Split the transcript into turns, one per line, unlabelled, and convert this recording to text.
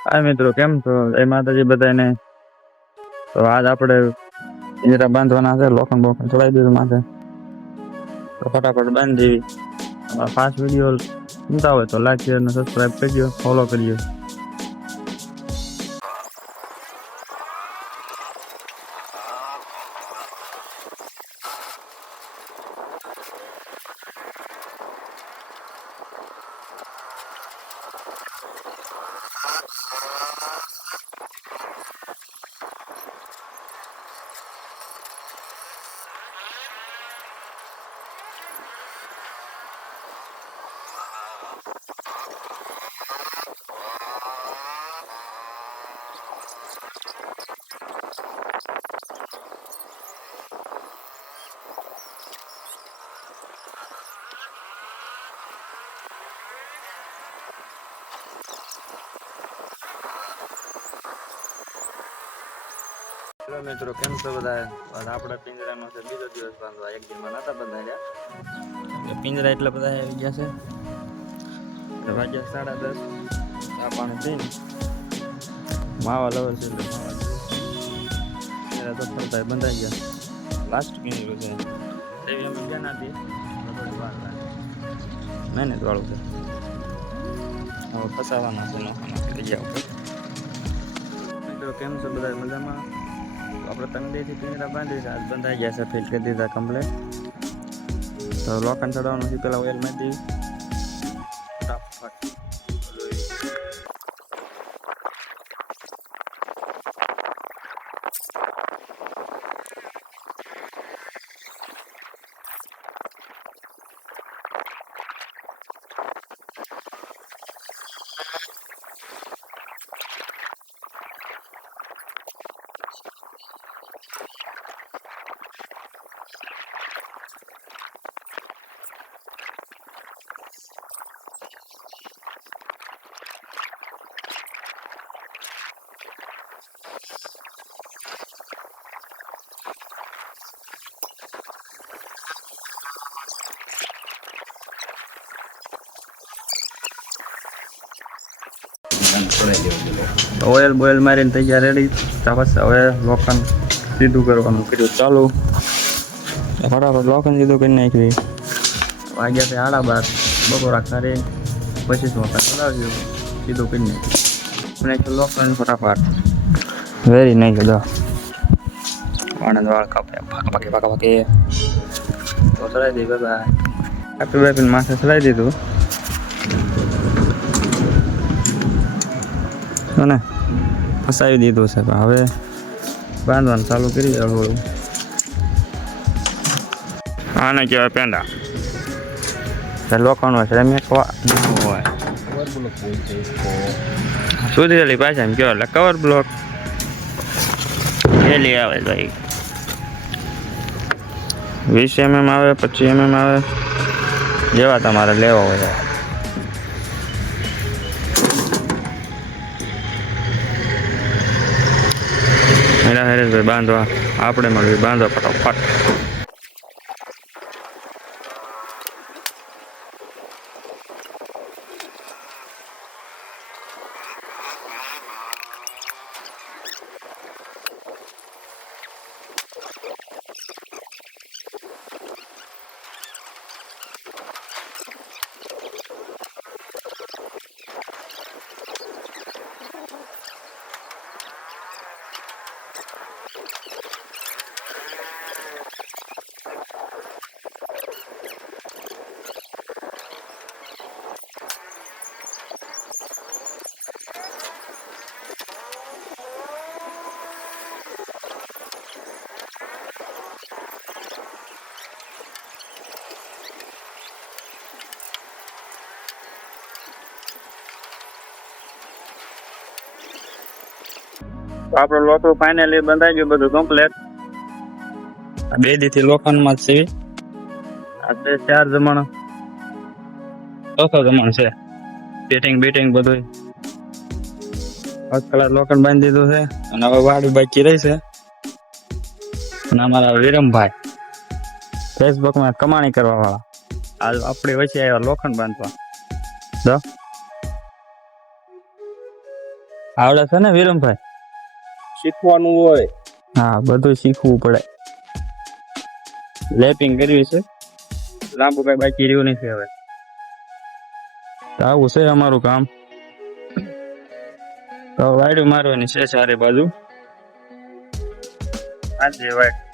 હા મિત્રો, કેમ છો? એ માતાજી બધાને તો આજ આપણે પિંજરા બાંધવાના છે, લોખંડ બોખંડ ચડાવી દીધું માથે. તો ફટાફટ બાંધી. અમારા ફાસ્ટ વીડિયો ગમતા હોય તો લાઈક શેર અને સબસ્ક્રાઈબ કરજો ફોલો કરજો. Ha ha ha ha. Hello મિત્રો કેમ છો બધા આપણે પિંજરામાં છે બીજો દિવસ બાંધવા એક દિનમાં નતા બંધાયા પિંજરા એટલા બધા આવી ગયા છે? વાગ્યા સાડા દસ આ પાણી પીને માવા લવર છે એટલે માવા પિંજરા તો ફરતા બંધાઈ ગયા. લાસ્ટ પિંજરું છે. એવી અમે ગયા ના હતી એટલે થોડી વાર લાગે. મહેનત વાળું છે. હવે ફસાવાના છે નોખાના ગયા ઉપર. મિત્રો કેમ છો બધા મજામાં? આપણે ત્રણ બેથી પિંજરા બાંધી આજ બંધાઈ ગયા છે ફિલ કરી દીધા કમ્પ્લેટ તો લોકન ચડાવવાનું છે પેલા ઓઇલમાંથી ફટાફટ ઓઇલ બોઇલ મારીને તૈયાર રેડી બસ હવે લોખંડ સીધું કરવાનું કર્યું ચાલુ ફટાફટ લોખંડ સીધું કરી નાખ્યું વાગ્યા છે આડા બાર બપોરા ખારી પચીસ વખત ચલાવ્યું સીધું કરી નાખ્યું નાખ્યું લોખંડ ફટાફટ વેરી નાખ્યું દો વાણંદ વાળ કાપે પાકા પાકે પાકા પાકે તો ચડાવી દીધું બધા કાપી બાપીને માથે ચડાવી દીધું છો ને ફસાવી દીધું છે. હવે બાંધવાનું ચાલુ કરી હળવું આને કહેવાય પેંડા. તે લોકોનો છે એમ હોય સુધી પાછા એમ કહેવાય કવર બ્લોક પેલી આવે ભાઈ વીસ એમએમ આવે પચીસ એમએમ આવે. જેવા તમારે લેવા હોય. એલા બાંધવા. આપણે મળવી બાંધવા ફટાફટ. તો આપણો લોટું ફાઇનલી બંધાઈ ગયું બધું કમ્પ્લેટ બે દીથી લોખંડમાં જ છે. આ છે ચાર જમણ ચોથો જમણ છે. બેટિંગ બેટિંગ બધું ફર્સ્ટ લોખંડ બાંધી દીધું છે અને હવે વાડી બાકી રહી છે. અને અમારા વિરમભાઈ ફેસબુકમાં કમાણી કરવા વાળા આજ આપણે વચ્ચે આવ્યા લોખંડ બાંધવા. આવડે છે ને વિરમભાઈ?
શીખવાનું હોય.
હા બધું શીખવું પડે. લેપિંગ કરવી છે? લાંબુ કઈ બાકી રહ્યું નથી હવે. આવું છે અમારું કામ. તો વાયડું મારવાની છે ચારે બાજુ. આજે વાય